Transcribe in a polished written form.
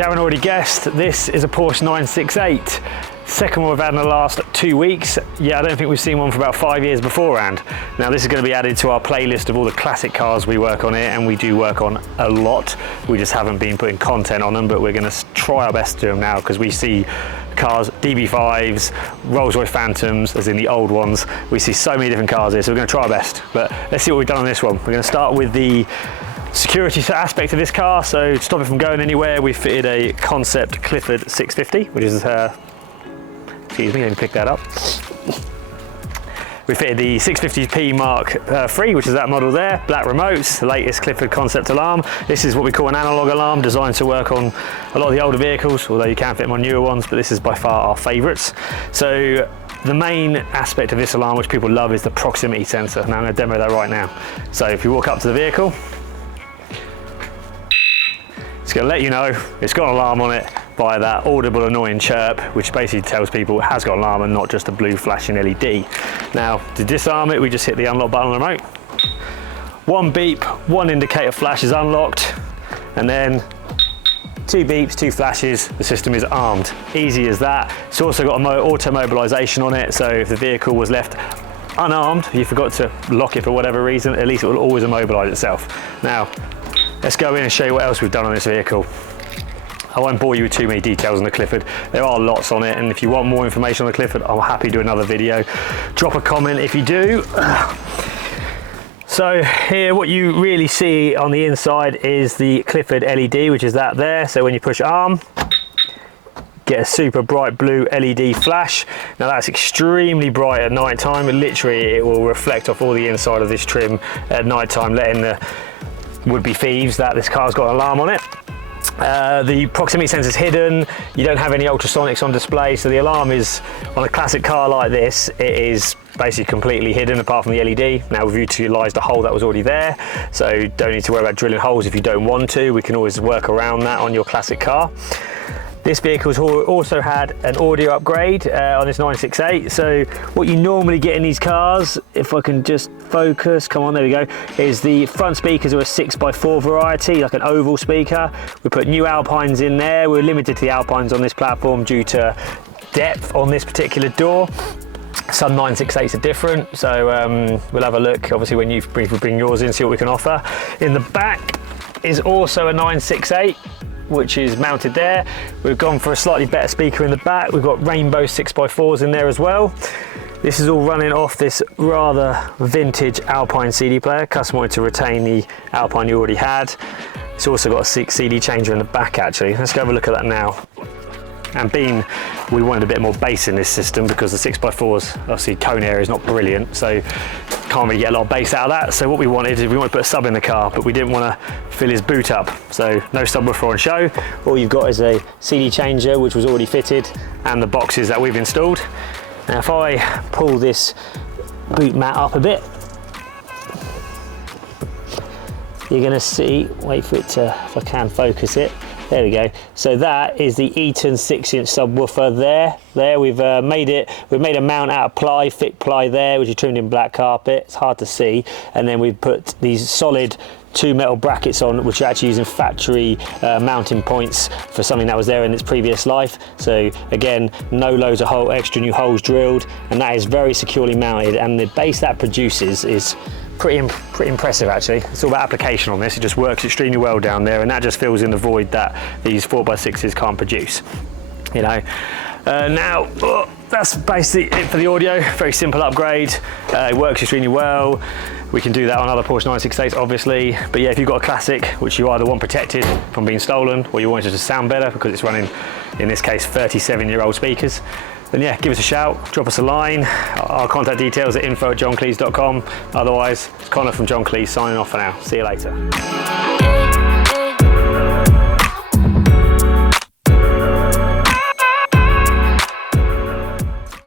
you haven't already guessed, this is a Porsche 968. Second one we've had in the last 2 weeks. Yeah, I don't think we've seen one for about 5 years beforehand. Now this is going to be added to our playlist of all the classic cars we work on here, and we do work on a lot. We just haven't been putting content on them, but we're going to try our best to do them now because we see cars, DB5s, Rolls-Royce Phantoms, as in the old ones. We see so many different cars here, so we're going to try our best. But let's see what we've done on this one. We're going to start with the security aspect of this car. So to stop it from going anywhere, we fitted a Concept Clifford 650, which is excuse me, let me pick that up. We fitted the 650p Mark III, which is that model there, black remotes, the latest Clifford Concept alarm. This is what we call an analog alarm, designed to work on a lot of the older vehicles, although you can fit them on newer ones, but this is by far our favourites. So the main aspect of this alarm, which people love, is the proximity sensor. Now I'm going to demo that right now. So if you walk up to the vehicle, it's going to let you know it's got an alarm on it by that audible annoying chirp, which basically tells people it has got an alarm and not just a blue flashing LED. Now to disarm it, we just hit the unlock button on the remote. One beep, one indicator flash is unlocked, and then 2 beeps, 2 flashes, the system is armed. Easy as that. It's also got auto mobilisation on it, so if the vehicle was left unarmed, you forgot to lock it for whatever reason, at least it will always immobilise itself. Now let's go in and show you what else we've done on this vehicle. I won't bore you with too many details on the Clifford. There are lots on it, and if you want more information on the Clifford, I'm happy to do another video. Drop a comment if you do. So here, what you really see on the inside is the Clifford LED, which is that there. So when you push arm, get a super bright blue LED flash. Now that's extremely bright at night time. Literally, it will reflect off all the inside of this trim at night time, letting the would-be thieves that this car's got an alarm on it. The proximity sensor is hidden. You don't have any ultrasonics on display, so the alarm is, on a classic car like this, it is basically completely hidden apart from the LED. Now we've utilised a hole that was already there, so don't need to worry about drilling holes if you don't want to. We can always work around that on your classic car. This vehicle's also had an audio upgrade on this 968. So what you normally get in these cars, if I can just focus, come on, there we go, is the front speakers are a 6x4 variety, like an oval speaker. We put new Alpines in there. We're limited to the Alpines on this platform due to depth on this particular door. Some 968s are different, so we'll have a look, obviously, when you bring yours in, see what we can offer. In the back is also a 968. Which is mounted there. We've gone for a slightly better speaker in the back. We've got rainbow 6x4s in there as well. This is all running off this rather vintage Alpine CD player. Customer wanted to retain the Alpine you already had. It's also got a CD changer in the back actually. Let's go have a look at that now. And being we wanted a bit more bass in this system because the 6x4s, obviously cone area is not brilliant, so can't really get a lot of bass out of that. So what we wanted is we wanted to put a sub in the car, but we didn't want to fill his boot up. So no subwoofer on show. All you've got is a CD changer, which was already fitted, and the boxes that we've installed. Now if I pull this boot mat up a bit, you're going to see, wait for it to, if I can focus it. There we go. So that is the Eton 6-inch subwoofer there. We've made a mount out of ply, thick ply there, which is trimmed in black carpet. It's hard to see. And then we've put these solid 2 metal brackets on, which are actually using factory mounting points for something that was there in its previous life. So again, no loads of extra new holes drilled, and that is very securely mounted. And the bass that produces is pretty impressive actually. It's all about application on this. It just works extremely well down there, and that just fills in the void that these 4x6s can't produce. You know. Now that's basically it for the audio. Very simple upgrade. It works extremely well. We can do that on other Porsche 968s obviously, but yeah, if you've got a classic which you either want protected from being stolen or you want it to sound better because it's running, in this case, 37-year-old speakers, then yeah, give us a shout, drop us a line. Our contact details are info@johncleese.com. Otherwise, it's Connor from John Cleese signing off for now. See you later.